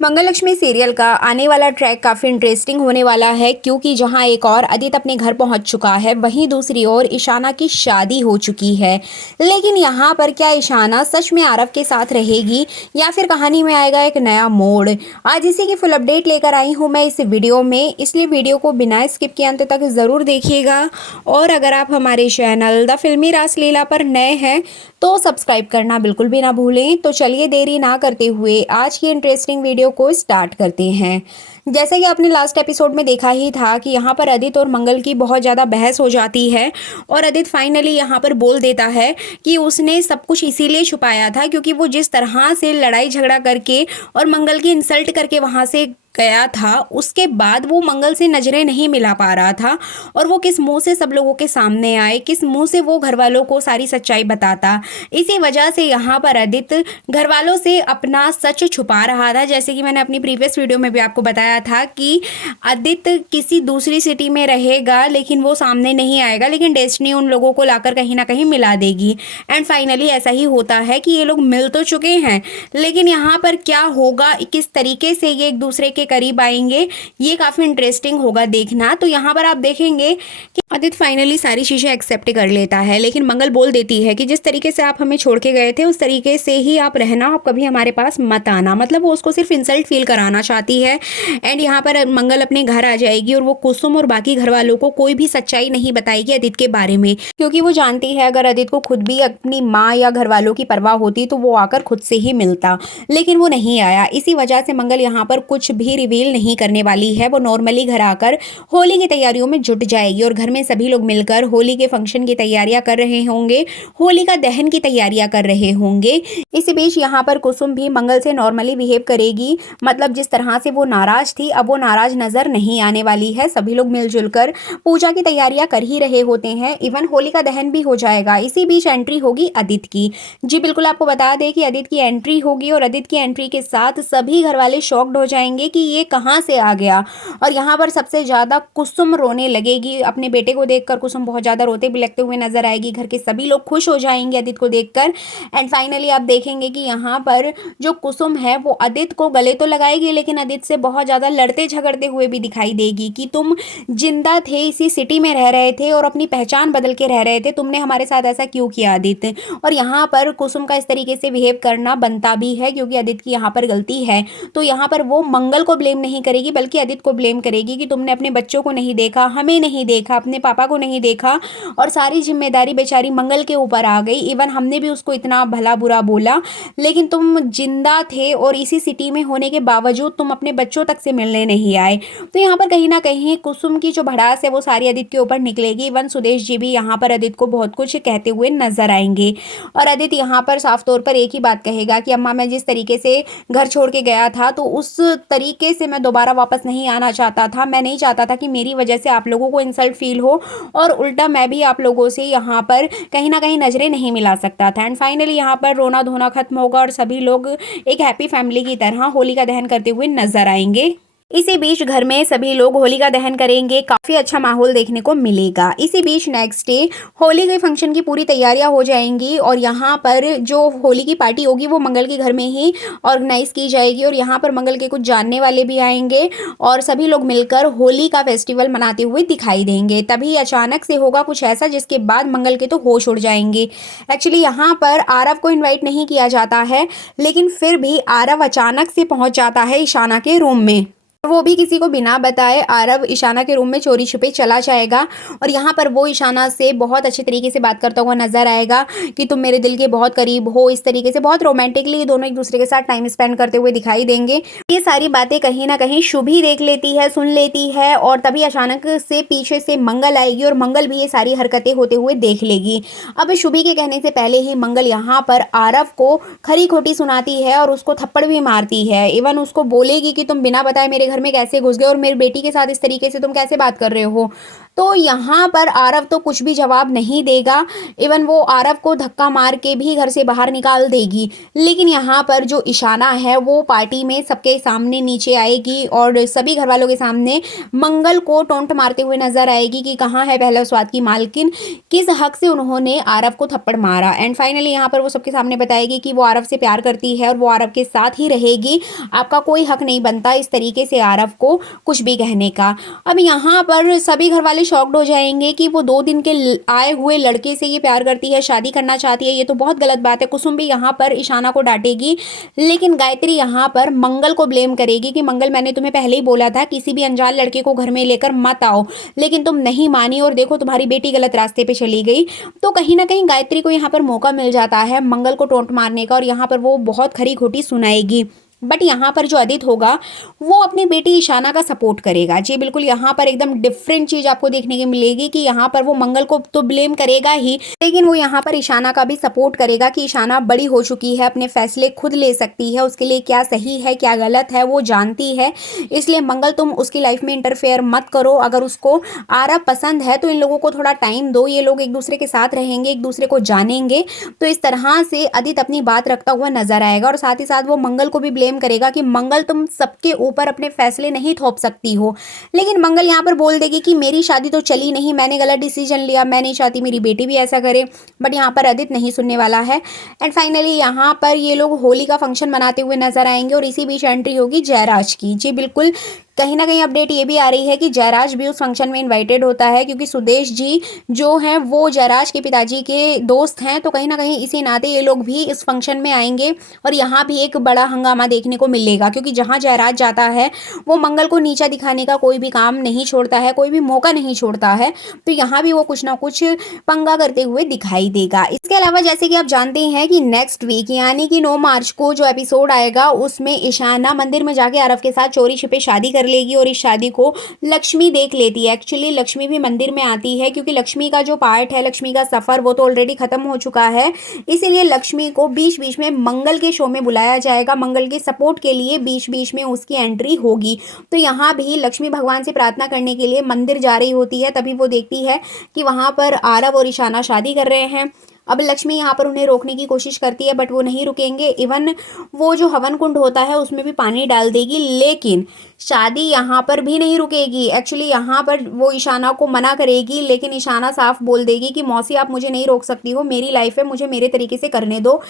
मंगलक्ष्मी serial का आने वाला ट्रैक काफ़ी इंटरेस्टिंग होने वाला है क्योंकि जहां एक और आदित्य अपने घर पहुंच चुका है वहीं दूसरी ओर ईशाना की शादी हो चुकी है। लेकिन यहां पर क्या ईशाना सच में आरव के साथ रहेगी या फिर कहानी में आएगा एक नया मोड़। आज इसी की फुल अपडेट लेकर आई हूं मैं इस वीडियो में, इसलिए वीडियो को बिना स्किप के अंत तक ज़रूर देखिएगा। और अगर आप हमारे चैनल द फिल्मी रासलीला पर नए हैं तो सब्सक्राइब करना बिल्कुल भी ना भूलें। तो चलिए देरी ना करते हुए आज की इंटरेस्टिंग वीडियो को स्टार्ट करते हैं। जैसा कि आपने लास्ट एपिसोड में देखा ही था कि यहाँ पर आदित्य और मंगल की बहुत ज़्यादा बहस हो जाती है और आदित्य फाइनली यहाँ पर बोल देता है कि उसने सब कुछ इसीलिए छुपाया था क्योंकि वो जिस तरह से लड़ाई झगड़ा करके और मंगल की इंसल्ट करके वहाँ से गया था, उसके बाद वो मंगल से नजरें नहीं मिला पा रहा था और वो किस मुंह से सब लोगों के सामने आए, किस मुंह से वो घर वालों को सारी सच्चाई बताता। इसी वजह से यहाँ पर आदित्य घर वालों से अपना सच छुपा रहा था। जैसे कि मैंने अपनी प्रीवियस वीडियो में भी आपको बताया था कि आदित्य किसी दूसरी सिटी में रहेगा लेकिन वो सामने नहीं आएगा, लेकिन डेस्टिनी उन लोगों को लाकर कहीं ना कहीं मिला देगी। एंड फाइनली ऐसा ही होता है कि ये लोग मिल तो चुके हैं, लेकिन यहाँ पर क्या होगा, किस तरीके से ये एक दूसरे के करीब आएंगे, ये काफ़ी इंटरेस्टिंग होगा देखना। तो यहाँ पर आप देखेंगे कि आदित्य फाइनली सारी चीज़ें एक्सेप्ट कर लेता है, लेकिन मंगल बोल देती है कि जिस तरीके से आप हमें छोड़ के गए थे उस तरीके से ही आप रहना, आप कभी हमारे पास मत आना। मतलब वो उसको सिर्फ इंसल्ट फील कराना चाहती है। एंड यहाँ पर मंगल अपने घर आ जाएगी और वो कुसुम और बाकी घर वालों को कोई भी सच्चाई नहीं बताएगी आदित्य के बारे में, क्योंकि वो जानती है अगर आदित्य को खुद भी अपनी माँ या घर वालों की परवाह होती तो वो आकर खुद से ही मिलता, लेकिन वो नहीं आया। इसी वजह से मंगल यहाँ पर कुछ भी रिवील नहीं करने वाली है। वो नॉर्मली घर आकर होली की तैयारियों में जुट जाएगी और घर में सभी लोग मिलकर होली के फंक्शन की तैयारियां कर रहे होंगे, होली का दहन की तैयारियां कर रहे होंगे। इसी बीच यहाँ पर कुसुम भी मंगल से नॉर्मली बिहेव करेगी, मतलब जिस तरह से वो नाराज थी अब वो नाराज नजर नहीं आने वाली है। सभी लोग मिलजुल कर पूजा की तैयारियां कर ही रहे होते हैं, इवन होली का दहन भी हो जाएगा। इसी बीच एंट्री होगी आदित्य की। जी बिल्कुल, आपको बता दें कि आदित्य की एंट्री होगी और आदित्य की एंट्री के साथ सभी घर वाले शॉक्ड हो जाएंगे कि ये कहाँ से आ गया। और यहाँ पर सबसे ज़्यादा कुसुम रोने लगेगी अपने बेटे को देखकर। कुसुम बहुत ज़्यादा रोते बिलखते हुए नजर आएगी। घर के सभी लोग खुश हो जाएंगे आदित्य को देखकर। एंड फाइनली आप देखेंगे कि यहाँ पर जो कुसुम है वो आदित्य को गले तो लगाएगी, लेकिन आदित्य से बहुत ज़्यादा लड़ते झगड़ते हुए भी दिखाई देगी कि तुम जिंदा थे, इसी सिटी में रह रहे थे और अपनी पहचान बदल के रह रहे थे, तुमने हमारे साथ ऐसा क्यों किया आदित्य। और यहाँ पर कुसुम का इस तरीके से बिहेव करना बनता भी है क्योंकि आदित्य की यहाँ पर गलती है। तो यहाँ पर वो मंगल को ब्लेम नहीं करेगी बल्कि आदित्य को ब्लेम करेगी कि तुमने अपने बच्चों को नहीं देखा, हमें नहीं देखा, अपने पापा को नहीं देखा और सारी जिम्मेदारी बेचारी मंगल के ऊपर आ गई। इवन हमने भी उसको इतना भला बुरा बोला, लेकिन तुम जिंदा थे और इसी सिटी में होने के बावजूद तुम अपने बच्चों तक से मिलने नहीं आए। तो यहाँ पर कहीं ना कहीं कुसुम की जो भड़ास है वो सारी आदित्य के ऊपर निकलेगी। इवन सुदेश जी भी यहाँ पर आदित्य को बहुत कुछ कहते हुए नजर आएंगे और आदित्य यहाँ पर साफ तौर पर एक ही बात कहेगा कि अम्मा मैं जिस तरीके से घर छोड़ के गया था तो उस तरीके से मैं दोबारा वापस नहीं आना चाहता था। मैं नहीं चाहता था कि मेरी वजह से आप लोगों को इंसल्ट फील हो और उल्टा मैं भी आप लोगों से यहाँ पर कहीं ना कहीं नजरें नहीं मिला सकता था। एंड फाइनली यहाँ पर रोना धोना खत्म होगा और सभी लोग एक हैप्पी फैमिली की तरह होली का दहन करते हुए नजर आएंगे। इसी बीच घर में सभी लोग होली का दहन करेंगे, काफ़ी अच्छा माहौल देखने को मिलेगा। इसी बीच नेक्स्ट डे होली के फंक्शन की पूरी तैयारियां हो जाएंगी और यहाँ पर जो होली की पार्टी होगी वो मंगल के घर में ही ऑर्गेनाइज की जाएगी और यहाँ पर मंगल के कुछ जानने वाले भी आएंगे और सभी लोग मिलकर होली का फेस्टिवल मनाते हुए दिखाई देंगे। तभी अचानक से होगा कुछ ऐसा जिसके बाद मंगल के तो होश उड़ जाएंगे। एक्चुअली यहाँ पर आरव को इन्वाइट नहीं किया जाता है, लेकिन फिर भी आरव अचानक से पहुँच जाता है ईशाना के रूम में। वो भी किसी को बिना बताए आरव ईशाना के रूम में चोरी छुपे चला जाएगा और यहाँ पर वो ईशाना से बहुत अच्छे तरीके से बात करता हुआ नजर आएगा कि तुम मेरे दिल के बहुत करीब हो। इस तरीके से बहुत रोमांटिकली दोनों एक दूसरे के साथ टाइम स्पेंड करते हुए दिखाई देंगे। ये सारी बातें कहीं ना कहीं शुभी देख लेती है, सुन लेती है और तभी अचानक से पीछे से मंगल आएगी और मंगल भी ये सारी हरकतें होते हुए देख लेगी। अब शुभी के कहने से पहले ही मंगल यहाँ पर आरव को खरी खोटी सुनाती है और उसको थप्पड़ भी मारती है। इवन उसको बोलेगी कि तुम बिना बताए मेरे घर घर में कैसे घुस गए और मेरी बेटी के साथ इस तरीके से तुम कैसे बात कर रहे हो? तो यहाँ पर आरव तो कुछ भी जवाब नहीं देगा, इवन वो आरव को धक्का मार के भी घर से बाहर निकाल देगी। लेकिन यहाँ पर जो ईशाना है वो पार्टी में सबके सामने नीचे आएगी और सभी घरवालों के सामने मंगल को टोंट मारते हुए नजर आएगी कि कहाँ है पहला स्वाद की मालकिन, किस हक से उन्होंने आरव को थप्पड़ मारा। एंड फाइनली यहाँ पर वो सबके सामने बताएगी कि वो आरव से प्यार करती है और वो आरव के साथ ही रहेगी। आपका कोई हक नहीं बनता इस तरीके से आरव को कुछ भी कहने का। अब यहाँ पर सभी घर वाले शॉक्ड हो जाएंगे कि वो 2 दिन के आए हुए लड़के से ये प्यार करती है, शादी करना चाहती है, ये तो बहुत गलत बात है। कुसुम भी यहाँ पर ईशाना को डांटेगी, लेकिन गायत्री यहाँ पर मंगल को ब्लेम करेगी कि मंगल मैंने तुम्हें पहले ही बोला था किसी भी अनजान लड़के को घर में लेकर मत आओ, लेकिन तुम नहीं मानी और देखो तुम्हारी बेटी गलत रास्ते पे चली गई। तो कहीं ना कहीं गायत्री को यहाँ पर मौका मिल जाता है मंगल को टोंट मारने का और यहाँ पर वो बहुत खरी खोटी सुनाएगी। बट यहाँ पर जो अदित होगा वो अपनी बेटी ईशाना का सपोर्ट करेगा। जी बिल्कुल, यहाँ पर एकदम डिफरेंट चीज आपको देखने को मिलेगी कि यहाँ पर वो मंगल को तो ब्लेम करेगा ही, लेकिन वो यहाँ पर ईशाना का भी सपोर्ट करेगा कि ईशाना बड़ी हो चुकी है, अपने फैसले खुद ले सकती है, उसके लिए क्या सही है क्या गलत है वो जानती है। इसलिए मंगल तुम उसकी लाइफ में इंटरफेयर मत करो। अगर उसको आरव पसंद है तो इन लोगों को थोड़ा टाइम दो, ये लोग एक दूसरे के साथ रहेंगे, एक दूसरे को जानेंगे। तो इस तरह से अदित अपनी बात रखता हुआ नजर आएगा और साथ ही साथ वो मंगल को भी करेगा कि मंगल तुम सबके ऊपर अपने फैसले नहीं थोप सकती हो। लेकिन मंगल यहाँ पर बोल देगी कि मेरी शादी तो चली नहीं, मैंने गलत डिसीजन लिया, मैं नहीं चाहती मेरी बेटी भी ऐसा करे। बट यहाँ पर अदित नहीं सुनने वाला है। एंड फाइनली यहाँ पर ये लोग होली का फंक्शन मनाते हुए नजर आएंगे और इसी बीच एंट्री होगी जयराज की। जी बिल्कुल, कहीं ना कहीं अपडेट ये भी आ रही है कि जयराज भी उस फंक्शन में इनवाइटेड होता है, क्योंकि सुदेश जी जो हैं वो जयराज के पिताजी के दोस्त हैं। तो कहीं ना कहीं इसी नाते ये लोग भी इस फंक्शन में आएंगे और यहाँ भी एक बड़ा हंगामा देखने को मिलेगा, क्योंकि जहाँ जयराज जाता है वो मंगल को नीचा दिखाने का कोई भी काम नहीं छोड़ता है, कोई भी मौका नहीं छोड़ता है। तो यहाँ भी वो कुछ ना कुछ पंगा करते हुए दिखाई देगा। इसके अलावा जैसे कि आप जानते हैं कि नेक्स्ट वीक यानी कि 9 मार्च को जो एपिसोड आएगा उसमें ईशाना मंदिर में जाके आरव के साथ चोरी छिपे शादी कर लेगी और इस शादी को लक्ष्मी देख लेती है। एक्चुअली लक्ष्मी भी मंदिर में आती है, क्योंकि लक्ष्मी का जो पार्ट है, लक्ष्मी का सफर, वो तो ऑलरेडी खत्म हो चुका है। इसीलिए लक्ष्मी को बीच बीच में मंगल के शो में बुलाया जाएगा, मंगल के सपोर्ट के लिए बीच बीच में उसकी एंट्री होगी। तो यहाँ भी लक्ष्मी भगवान से प्रार्थना करने के लिए मंदिर जा रही होती है, तभी वो देखती है कि वहां पर आरव और ईशाना शादी कर रहे हैं। अब लक्ष्मी यहाँ पर उन्हें रोकने की कोशिश करती है, बट वो नहीं रुकेंगे। इवन वो जो हवन कुंड होता है उसमें भी पानी डाल देगी, लेकिन शादी यहाँ पर भी नहीं रुकेगी। एक्चुअली यहाँ पर वो ईशाना को मना करेगी, लेकिन ईशाना साफ बोल देगी कि मौसी आप मुझे नहीं रोक सकती हो, मेरी लाइफ है, मुझे मेरे तरीके से करने दो।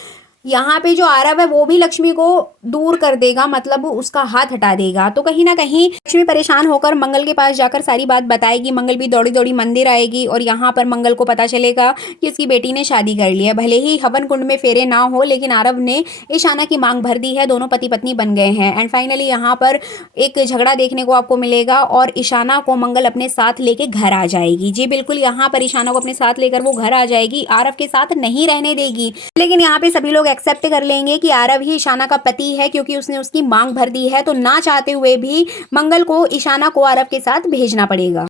यहाँ पे जो आरव है वो भी लक्ष्मी को दूर कर देगा, मतलब उसका हाथ हटा देगा। तो कहीं ना कहीं लक्ष्मी परेशान होकर मंगल के पास जाकर सारी बात बताएगी। मंगल भी दौड़ी दौड़ी मंदिर आएगी और यहाँ पर मंगल को पता चलेगा कि उसकी बेटी ने शादी कर ली है। भले ही हवन कुंड में फेरे ना हो, लेकिन आरव ने ईशाना की मांग भर दी है, दोनों पति पत्नी बन गए हैं। एंड फाइनली यहाँ पर एक झगड़ा देखने को आपको मिलेगा और ईशाना को मंगल अपने साथ लेके घर आ जाएगी। जी बिल्कुल, यहाँ पर ईशाना को अपने साथ लेकर वो घर आ जाएगी, आरव के साथ नहीं रहने देगी। लेकिन यहाँ पे सभी लोग एक्सेप्ट कर लेंगे कि आरव ही ईशाना का पति है, क्योंकि उसने उसकी मांग भर दी है। तो ना चाहते हुए भी मंगल को ईशाना को आरव के साथ भेजना पड़ेगा।